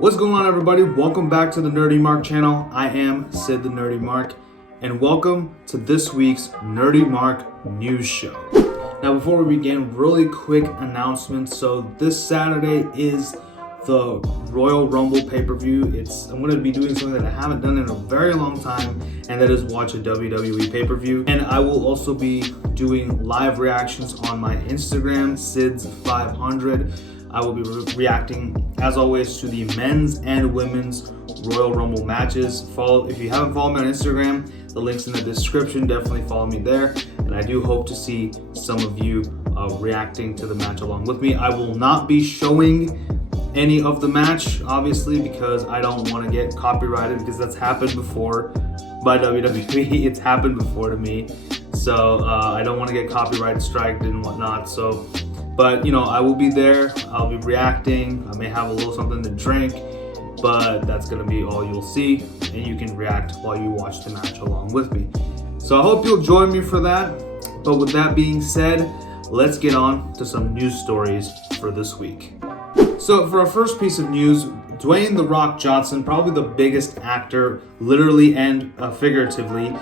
What's going on, everybody? Welcome back to the NerdyMark channel. I am Sid the NerdyMark, and welcome to this week's NerdyMark news show. Now, before we begin, really quick announcement. So this Saturday is the Royal Rumble pay-per-view. I'm going to be doing something that I haven't done in a very long time, and that is watch a WWE pay-per-view. And I will also be doing live reactions on my Instagram, Sids500. I will be reacting, as always, to the men's and women's Royal Rumble matches. If you haven't followed me on Instagram, the link's in the description. Definitely follow me there. And I do hope to see some of you reacting to the match along with me. I will not be showing any of the match, obviously, because I don't want to get copyrighted, because that's happened before by WWE. It's happened before to me. So I don't want to get copyright striked and whatnot. But, you know, I will be there. I'll be reacting. I may have a little something to drink, but that's going to be all you'll see. And you can react while you watch the match along with me. So I hope you'll join me for that. But with that being said, let's get on to some news stories for this week. So for our first piece of news, Dwayne "The Rock" Johnson, probably the biggest actor, literally and figuratively,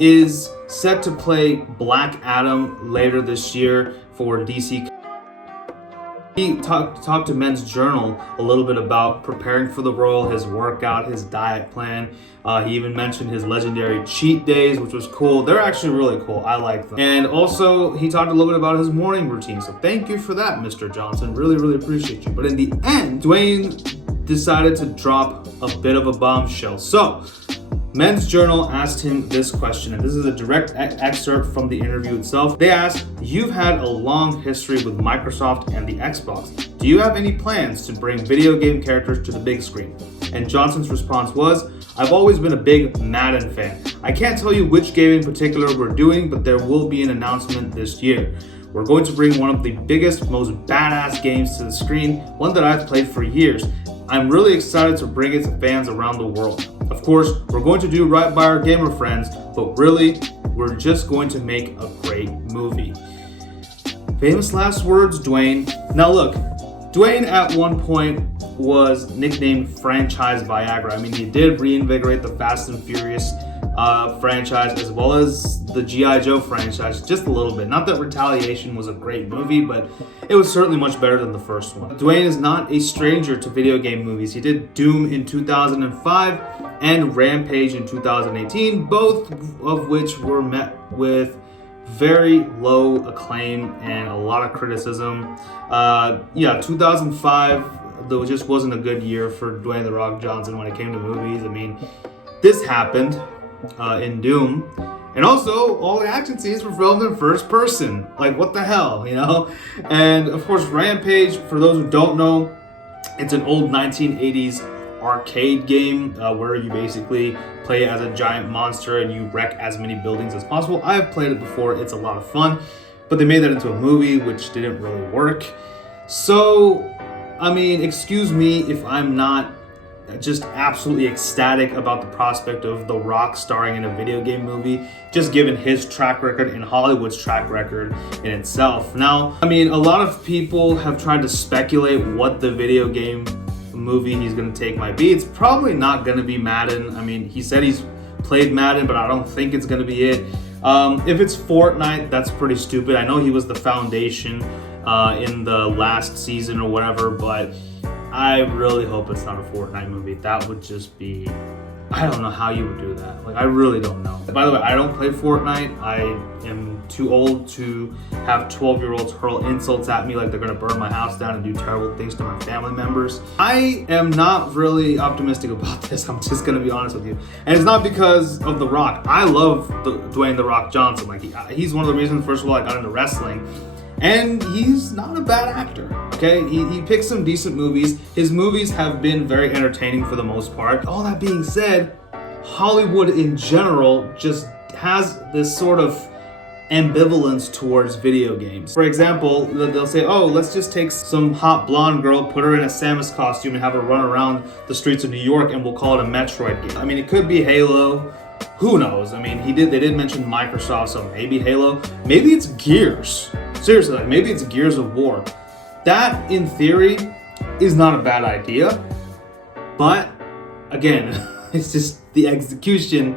is set to play Black Adam later this year for DC. He talked to Men's Journal a little bit about preparing for the role, his workout, his diet plan. He even mentioned his legendary cheat days, which was cool. They're actually really cool. I like them. And also, he talked a little bit about his morning routine. So thank you for that, Mr. Johnson. Really, really appreciate you. But in the end, Dwayne decided to drop a bit of a bombshell. So Men's Journal asked him this question, and this is a direct excerpt from the interview itself. They asked, "You've had a long history with Microsoft and the Xbox. Do you have any plans to bring video game characters to the big screen?" And Johnson's response was, "I've always been a big Madden fan. I can't tell you which game in particular we're doing, but there will be an announcement this year. We're going to bring one of the biggest, most badass games to the screen, one that I've played for years. I'm really excited to bring it to fans around the world. Of course, we're going to do right by our gamer friends, but really, we're just going to make a great movie." Famous last words, Dwayne. Now look, Dwayne at one point was nicknamed Franchise Viagra. I mean, he did reinvigorate the Fast and Furious franchise, as well as the G.I. Joe franchise, just a little bit. Not that Retaliation was a great movie, but it was certainly much better than the first one. Dwayne is not a stranger to video game movies. He did Doom in 2005 and Rampage in 2018, both of which were met with very low acclaim and a lot of criticism. 2005, though, just wasn't a good year for Dwayne "The Rock" Johnson when it came to movies. I mean, this happened in Doom. And also, all the action scenes were filmed in first person. Like, what the hell, you know? And of course, Rampage, for those who don't know, it's an old 1980s arcade game where you basically play as a giant monster and you wreck as many buildings as possible. I've played it before. It's a lot of fun. But they made that into a movie, which didn't really work. So, I mean, excuse me if I'm not just absolutely ecstatic about the prospect of The Rock starring in a video game movie, just given his track record and Hollywood's track record in itself. Now, I mean, a lot of people have tried to speculate what the video game movie he's going to take might be. It's probably not going to be Madden. I mean, he said he's played Madden, but I don't think it's going to be it. If it's Fortnite, that's pretty stupid. I know he was the foundation in the last season or whatever, but I really hope it's not a Fortnite movie. That would just be, I don't know how you would do that. Like, I really don't know. By the way, I don't play Fortnite. I am too old to have 12-year-olds hurl insults at me like they're gonna burn my house down and do terrible things to my family members. I am not really optimistic about this. I'm just gonna be honest with you. And it's not because of The Rock. I love Dwayne "The Rock" Johnson. Like, he's one of the reasons, first of all, I got into wrestling. And he's not a bad actor, okay? He picks some decent movies. His movies have been very entertaining for the most part. All that being said, Hollywood in general just has this sort of ambivalence towards video games. For example, they'll say, "Oh, let's just take some hot blonde girl, put her in a Samus costume and have her run around the streets of New York and we'll call it a Metroid game." I mean, it could be Halo. Who knows? I mean, they did mention Microsoft, so maybe Halo. Maybe it's Gears. Seriously, like, maybe it's Gears of War. That, in theory, is not a bad idea. But again, it's just the execution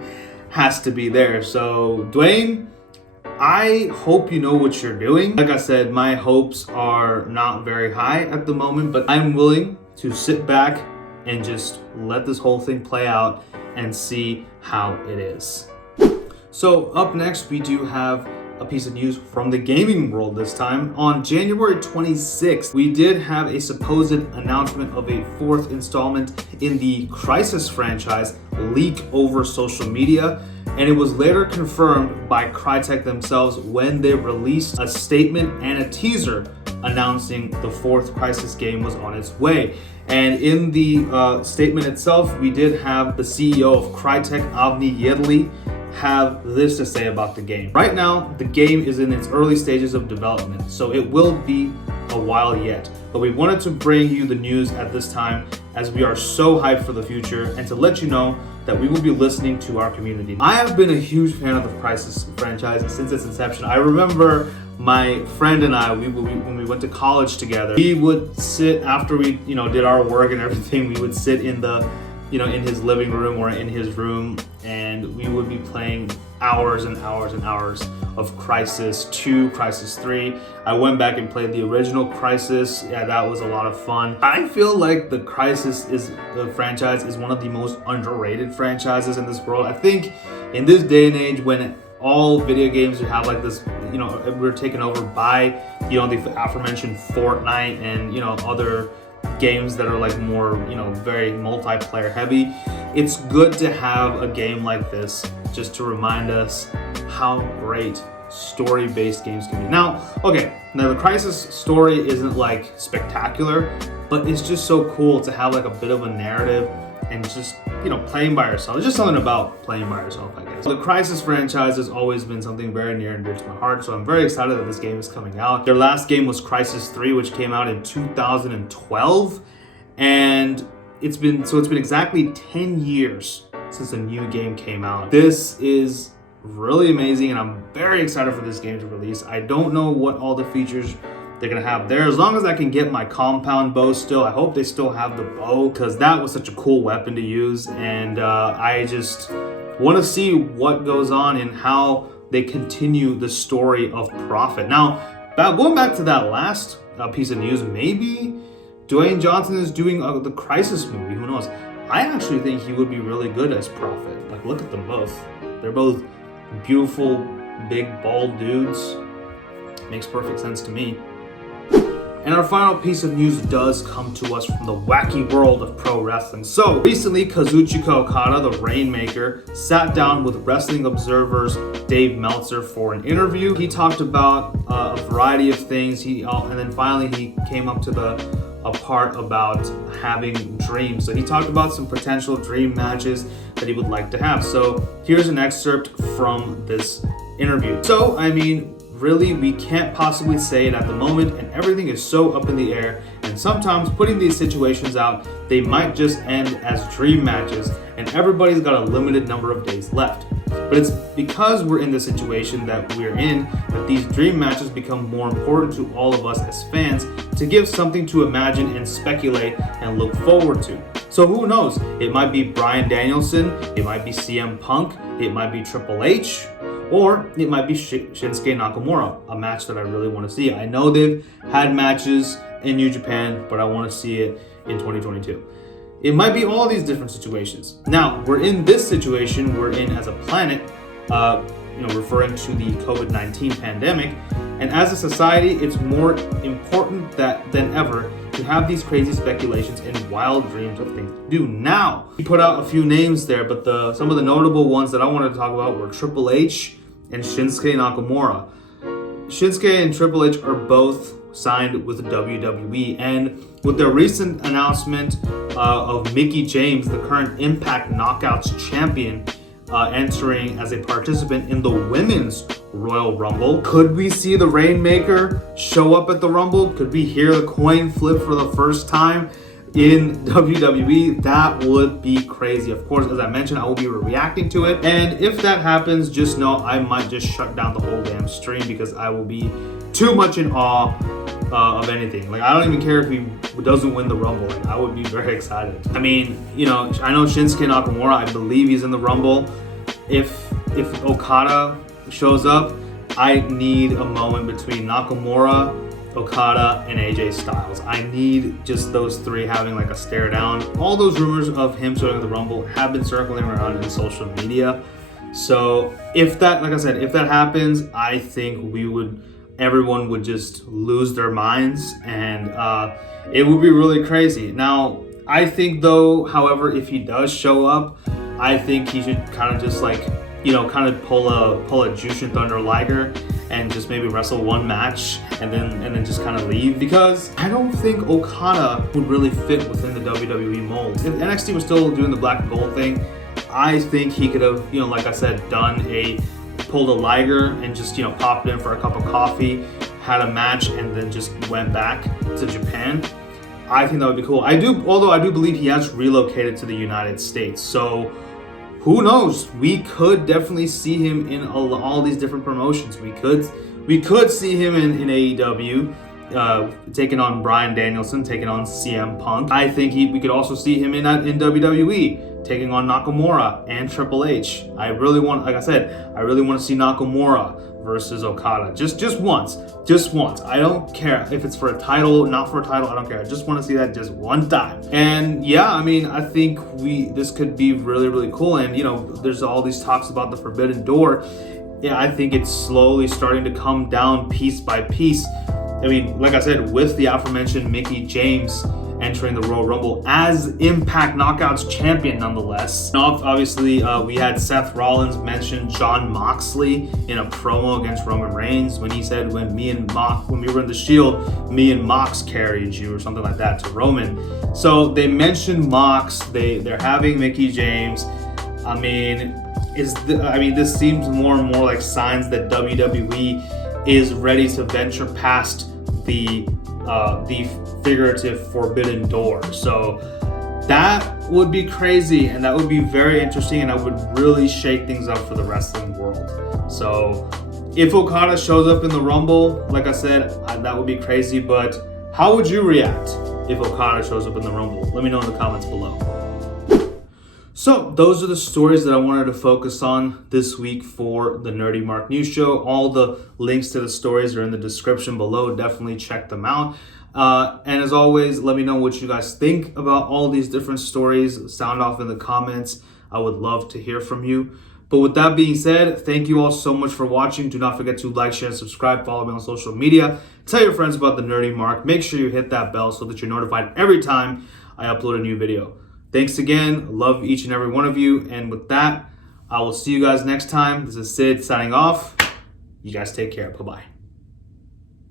has to be there. So Dwayne, I hope you know what you're doing. Like I said, my hopes are not very high at the moment, but I'm willing to sit back and just let this whole thing play out and see how it is. So up next, we do have a piece of news from the gaming world this time. On January 26th, we did have a supposed announcement of a fourth installment in the Crysis franchise leak over social media, and it was later confirmed by Crytek themselves when they released a statement and a teaser announcing the fourth Crysis game was on its way. And in the statement itself, we did have the CEO of Crytek, Avni Yedley, have this to say about the game. Right now, the game is in its early stages of development, so it will be a while yet. But we wanted to bring you the news at this time as we are so hyped for the future and to let you know that we will be listening to our community. I have been a huge fan of the Crysis franchise since its inception. I remember my friend and I, when we went to college together, we would sit after we, did our work and everything. We would sit in in his living room or in his room, and we would be playing hours and hours and hours of Crysis 2, Crysis 3. I went back and played the original Crysis. Yeah, that was a lot of fun. I feel like the Crysis franchise is one of the most underrated franchises in this world. I think in this day and age when all video games have like this, we're taken over by, the aforementioned Fortnite and, other games that are like more, very multiplayer heavy. It's good to have a game like this just to remind us how great story-based games can be. Now the Crysis story isn't like spectacular, but it's just so cool to have like a bit of a narrative and just, playing by yourself. There's just something about playing by yourself, I guess. The Crysis franchise has always been something very near and dear to my heart, so I'm very excited that this game is coming out. Their last game was Crysis 3, which came out in 2012, and it's been exactly 10 years since a new game came out. This is really amazing, and I'm very excited for this game to release. I don't know what all the features they're gonna have there. As long as I can get my compound bow still, I hope they still have the bow, because that was such a cool weapon to use, and I just want to see what goes on and how they continue the story of Prophet. Now, going back to that last piece of news, maybe Dwayne Johnson is doing the Crysis movie, who knows? I actually think he would be really good as Prophet. Like, look at them both. They're both beautiful, big, bald dudes. Makes perfect sense to me. And our final piece of news does come to us from the wacky world of pro wrestling. So recently, Kazuchika Okada, the Rainmaker, sat down with Wrestling Observer's Dave Meltzer for an interview. He talked about a variety of things. And then finally he came up to a part about having dreams. So he talked about some potential dream matches that he would like to have. So here's an excerpt from this interview. So, really, we can't possibly say it at the moment, and everything is so up in the air, and sometimes putting these situations out, they might just end as dream matches, and everybody's got a limited number of days left. But it's because we're in the situation that we're in that these dream matches become more important to all of us as fans to give something to imagine and speculate and look forward to. So who knows? It might be Bryan Danielson, it might be CM Punk, it might be Triple H, or it might be Shinsuke Nakamura, a match that I really want to see. I know they've had matches in New Japan, but I want to see it in 2022. It might be all these different situations. Now, we're in this situation we're in as a planet, referring to the COVID-19 pandemic. And as a society, it's more important than ever to have these crazy speculations and wild dreams of things to do. Now, we put out a few names there, but some of the notable ones that I wanted to talk about were Triple H and Shinsuke Nakamura. Shinsuke and Triple H are both signed with WWE, and with their recent announcement of Mickie James, the current Impact Knockouts champion, entering as a participant in the Women's Royal Rumble. Could we see the Rainmaker show up at the Rumble? Could we hear the coin flip for the first time in WWE? That would be crazy. Of course, as I mentioned, I will be reacting to it. And if that happens, just know I might just shut down the whole damn stream because I will be too much in awe of anything. Like, I don't even care if he doesn't win the Rumble. Like, I would be very excited. I mean, you know, I know Shinsuke Nakamura, I believe he's in the Rumble. If Okada shows up, I need a moment between Nakamura, Okada, and AJ Styles. I need just those three having like a stare down. All those rumors of him showing the Rumble have been circling around in social media. So if that, like I said, if that happens, I think everyone would just lose their minds, and it would be really crazy. Now, I think though, however, if he does show up, I think he should kind of just like, you know, kind of pull a Jushin Thunder Liger and just maybe wrestle one match and then just kind of leave, because I don't think Okada would really fit within the WWE mold. If NXT was still doing the black and gold thing, I think he could have, you know, like I said, pulled a Liger and just, you know, popped in for a cup of coffee, had a match, and then just went back to Japan. I think that would be cool. Although I do believe he has relocated to the United States. So who knows? We could definitely see him in all these different promotions. We could see him in AEW, taking on Bryan Danielson, taking on CM Punk. I think we could also see him in WWE, taking on Nakamura and Triple H. I really want to see Nakamura versus Okada. Just once. I don't care if it's for a title, not for a title, I don't care. I just want to see that just one time. And yeah, I mean, I think this could be really, really cool. And you know, there's all these talks about the Forbidden Door. Yeah, I think it's slowly starting to come down piece by piece. I mean, like I said, with the aforementioned Mickie James entering the Royal Rumble as Impact Knockouts champion nonetheless. And obviously, we had Seth Rollins mention Jon Moxley in a promo against Roman Reigns when he said, when we were in the Shield, me and Mox carried you, or something like that, to Roman. So they mentioned Mox, they're having Mickie James. I mean, this seems more and more like signs that WWE is ready to venture past the figurative Forbidden Door. So that would be crazy, and that would be very interesting, and that would really shake things up for the wrestling world. So if Okada shows up in the Rumble, like I said, that would be crazy. But how would you react if Okada shows up in the Rumble? Let me know in the comments below. So those are the stories that I wanted to focus on this week for the NerdyMark News Show. All the links to the stories are in the description below. Definitely check them out. And as always, let me know what you guys think about all these different stories. Sound off in the comments. I would love to hear from you. But with that being said, thank you all so much for watching. Do not forget to like, share, and subscribe. Follow me on social media. Tell your friends about the NerdyMark. Make sure you hit that bell so that you're notified every time I upload a new video. Thanks again. Love each and every one of you. And with that, I will see you guys next time. This is Sid signing off. You guys take care. Bye-bye.